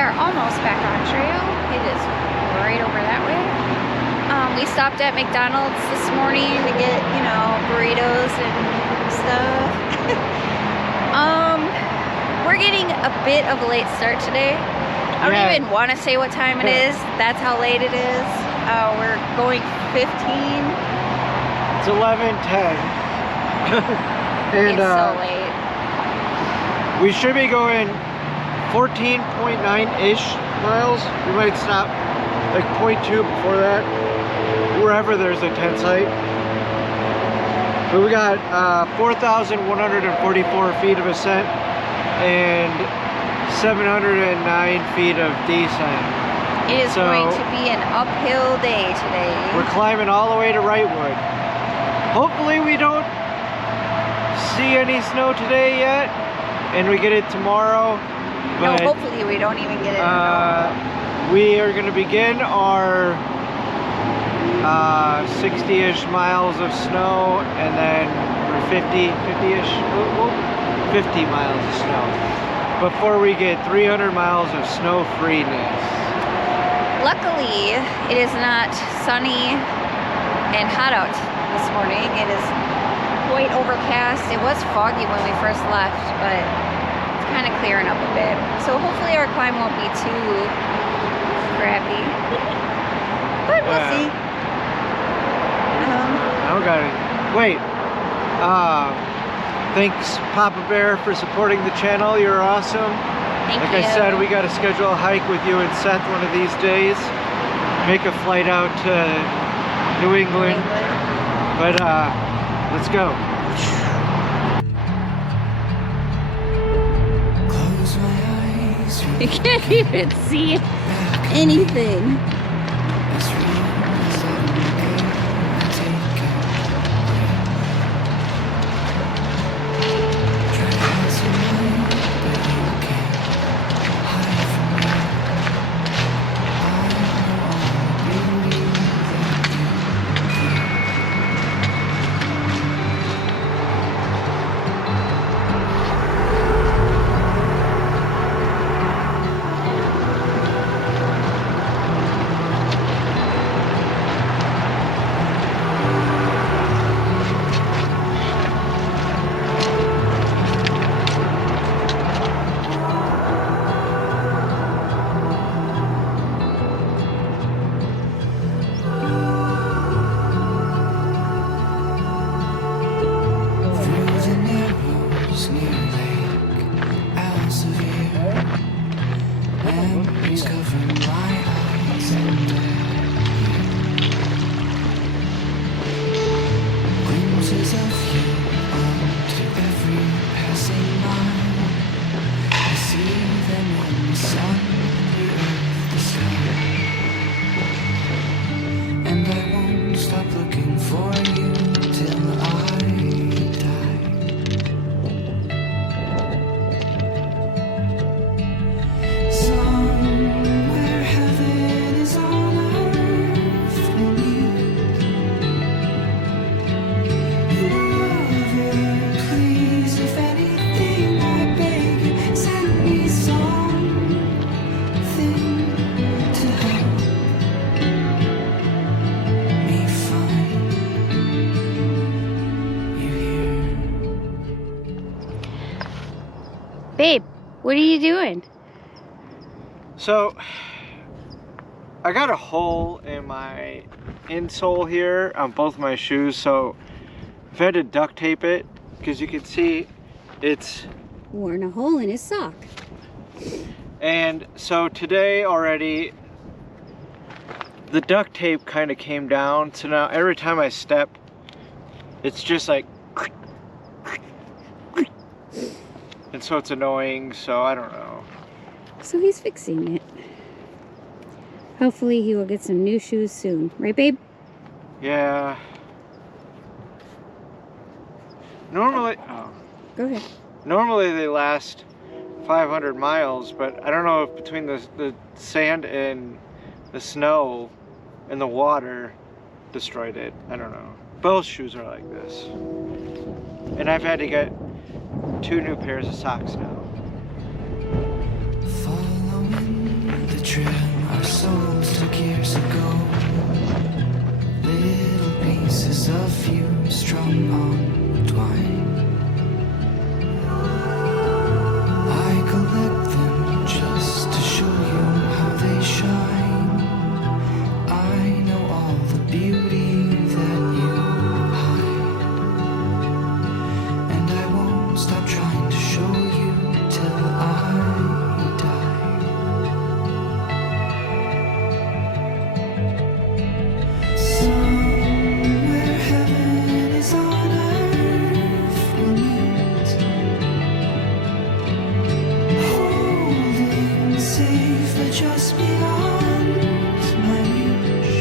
are almost back on trail. It is right over that way. We stopped at McDonald's this morning to get, you know, burritos and stuff. We're getting a bit of a late start today. I don't even want to say what time it is. That's how late it is. We're going 15. It's 11:10. And it's so late. We should be going 14.9-ish miles. We might stop like 0.2 before that, wherever there's a tent site. But we got 4,144 feet of ascent and 709 feet of descent. It is going to be an uphill day today. We're climbing all the way to Wrightwood. Hopefully we don't see any snow today yet, and we get it tomorrow. No, But, hopefully we don't even get it at all. we are going to begin our 60-ish miles of snow, and then 50-ish, 50 miles of snow before we get 300 miles of snow freeness. Luckily, it is not sunny and hot out this morning. It is quite overcast. It was foggy when we first left, but it's kind of clearing up a bit. So hopefully our climb won't be too crappy. But we'll see. I don't got it. Wait. Thanks, Papa Bear, for supporting the channel. You're awesome. Thank like you. I said, we got to schedule a hike with you and Seth one of these days. Make a flight out to New England. But let's go. You can't even see anything. Babe, what are you doing? So, I got a hole in my insole here on both my shoes, so I've had to duct tape it because you can see it's Worn a hole in his sock. And so today already the duct tape kind of came down, so now every time I step it's just like, and so it's annoying, so I don't know. So he's fixing it. Hopefully he will get some new shoes soon. Right, babe? Yeah. Normally, Go ahead. Normally they last 500 miles, but I don't know if between the sand and the snow and the water destroyed it. I don't know. Both shoes are like this. And I've had to get 2 new pairs of socks now. Following trail our souls took years ago. Little pieces of you strung on twine. I collect them just to show you how they shine. I know all the beauty that you hide, and I won't stop trying to show you till I die. Somewhere heaven is on earth we'll meet, holding safe but just beyond my reach.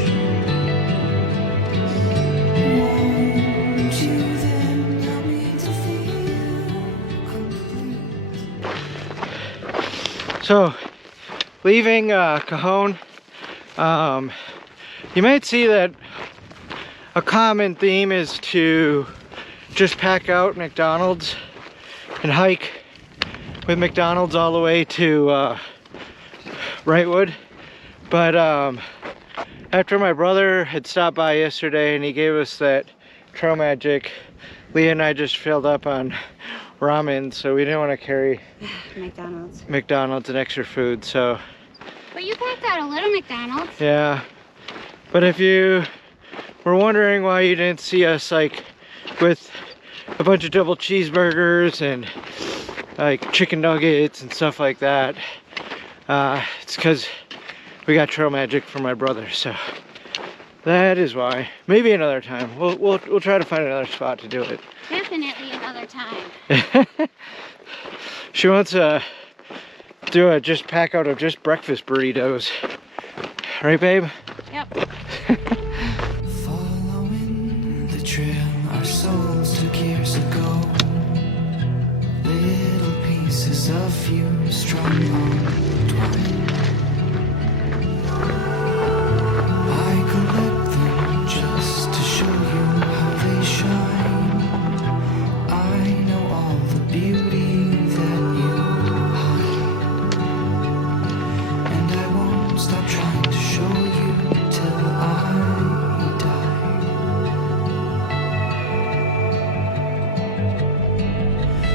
Won't you then help me to feel complete? So, leaving Cajon, you might see that a common theme is to just pack out McDonald's and hike with McDonald's all the way to Wrightwood. But after my brother had stopped by yesterday and he gave us that Trail Magic, Leah and I just filled up on ramen, so we didn't want to carry McDonald's and extra food. So But you packed out a little McDonald's. yeah, but if you were wondering why you didn't see us like with a bunch of double cheeseburgers and like chicken nuggets and stuff like that, it's because we got Trail Magic for my brother, so that is why. Maybe another time. We'll try to find another spot to do it. Definitely another time. She wants to do a just pack out of just breakfast burritos, right, babe? Yep. Following the trail our souls took years ago. Little pieces of you strung on twine. I collect them just to show you how they shine. I know all the beauty that you hide, and I won't stop trying to show you till I die.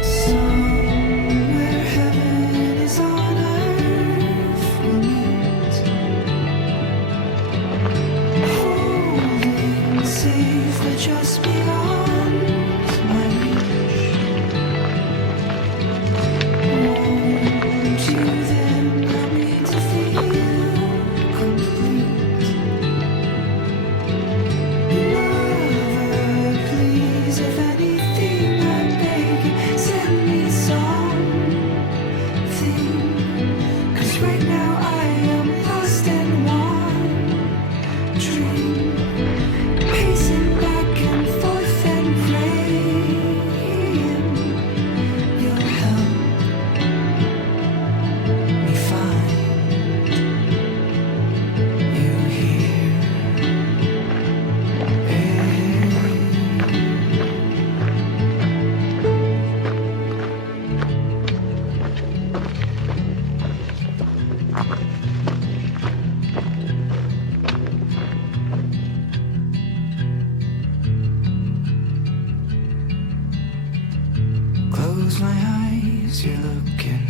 Somewhere heaven is on earth we'll meet, holding safe but just beyond my reach. Won't you then help me to feel complete? Lover, please, if anything I beg you, send me something. 'Cause right now I am lost in wandering, pacing back and forth and praying you'll help me find you here. Close my eyes, you're looking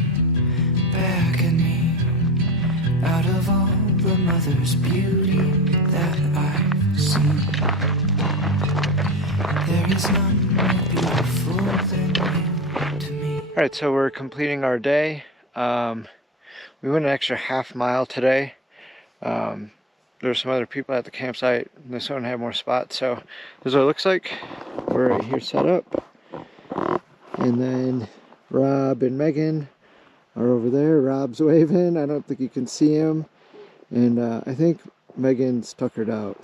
back at me. Out of all the mother's beauty that I've seen, there is none more beautiful than you to me. All right, so we're completing our day. We went an extra half mile today. There's some other people at the campsite. This one had more spots, so this is what it looks like. We're right here set up. And then Rob and Megan are over there. Rob's waving. I don't think you can see him. And I think Megan's tuckered out.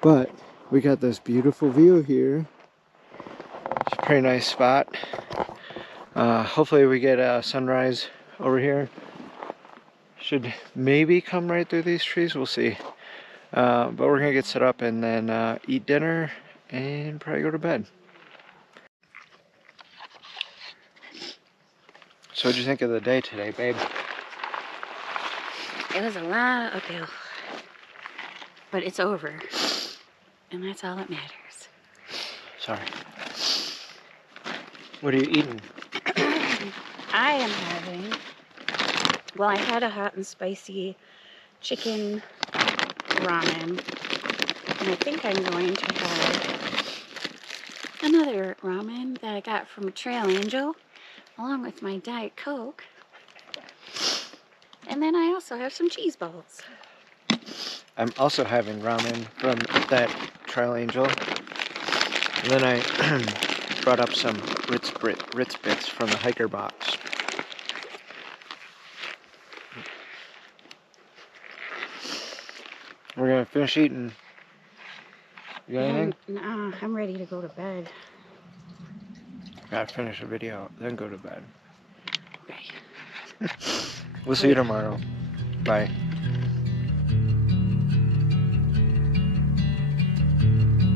But we got this beautiful view here. It's a pretty nice spot. Hopefully we get a sunrise over here. Should maybe come right through these trees. We'll see. But we're going to get set up and then eat dinner and probably go to bed. So what'd you think of the day today, babe? It was a lot of uphill. But it's over. And that's all that matters. Sorry. What are you eating? I am having, well, I had a hot and spicy chicken ramen. And I think I'm going to have another ramen that I got from Trail Angel, along with my Diet Coke. And then I also have some cheese balls. I'm also having ramen from that Trail Angel. And then I brought up some Ritz Bits from the hiker box. We're gonna finish eating. You got anything? Nah, I'm ready to go to bed. Gotta finish the video, then go to bed. Okay. We'll see you tomorrow. Bye.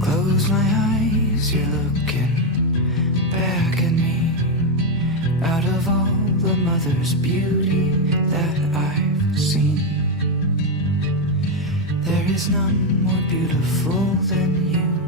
Close my eyes, you're looking back at me. Out of all the mother's beauty that I've seen, there is none more beautiful than you.